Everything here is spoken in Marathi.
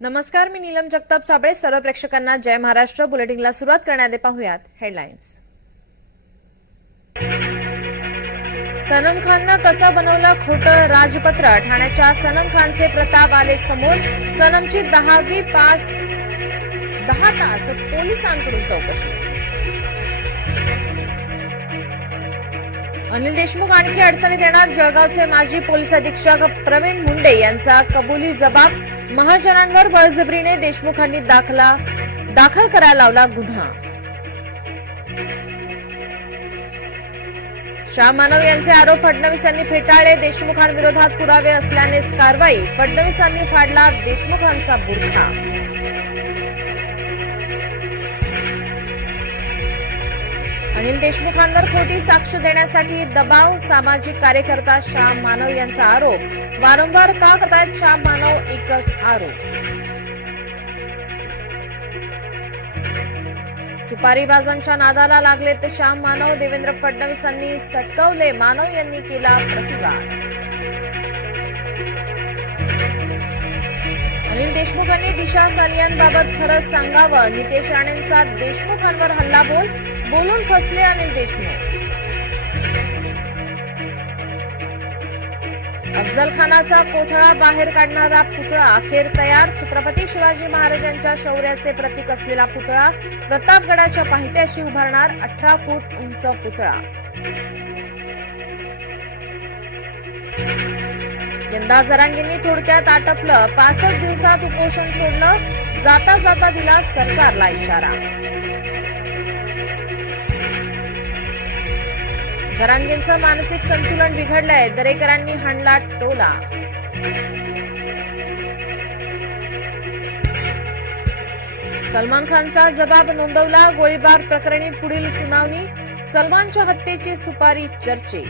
नमस्कार मी नीलम जगताप साबळे. सर्व प्रेक्षकांना जय महाराष्ट्र. बुलेटिनला सुरुवात करण्यात पाहूयात हेडलाईन्स सनम खाननं कसं बनवलं खोटं राजपत्र? ठाण्याच्या सनम खानचे प्रताप आले समोर. सनमची दहावी पास दहा तास पोलिसांकडून चौकशी. अनिल देशमुख आणखी अडचणीत येणार. जळगावचे माजी पोलीस अधीक्षक प्रवीण मुंडे यांचा कबुली जबाब महाजनांवर बळजबरीने देशमुखांनी दाखला दाखल करायला लावला गुन्हा. शाह मानव यांचे आरोप फडणवीस यांनी फेटाळले. देशमुखांविरोधात पुरावे असल्यानेच कारवाई. फडणवीसांनी फाडला देशमुखांचा बुरखा. अनिल देशमुखांवर खोटी साक्ष देण्यासाठी दबाव सामाजिक कार्यकर्ता श्याम मानव यांचा आरोप. वारंवार का करतायत श्याम मानव? एकच आरोप. सुपारीबाजांच्या नादाला लागले श्याम मानव. देवेंद्र फडणवीसांनी सटकवले. मानव यांनी केला प्रतिवाद. देशमुखांनी दिशा सालियांबाबत खरंच सांगावं. नितेश राणेंचा देशमुखांवर हल्ला बोल बोलून फसले अनिल देशमुख. अफजल खानाचा कोथळा बाहेर काढणारा पुतळा अखेर तयार. छत्रपती शिवाजी महाराजांच्या शौर्याचे प्रतीक असलेला पुतळा प्रतापगडाच्या पाहित्याशी उभारणार अठरा फूट उंच पुतळा. यंदा जरांगींनी थोडक्यात आटपलं. पाचच दिवसात उपोषण सोडलं. जाता जाता दिला सरकारला इशारा. जरांगींचं मानसिक संतुलन बिघडलंय. दरेकरांनी हाणला टोला. सलमान खानचा जबाब नोंदवला. गोळीबार प्रकरणी पुढील सुनावणी. सलमानच्या हत्येची सुपारी चर्चे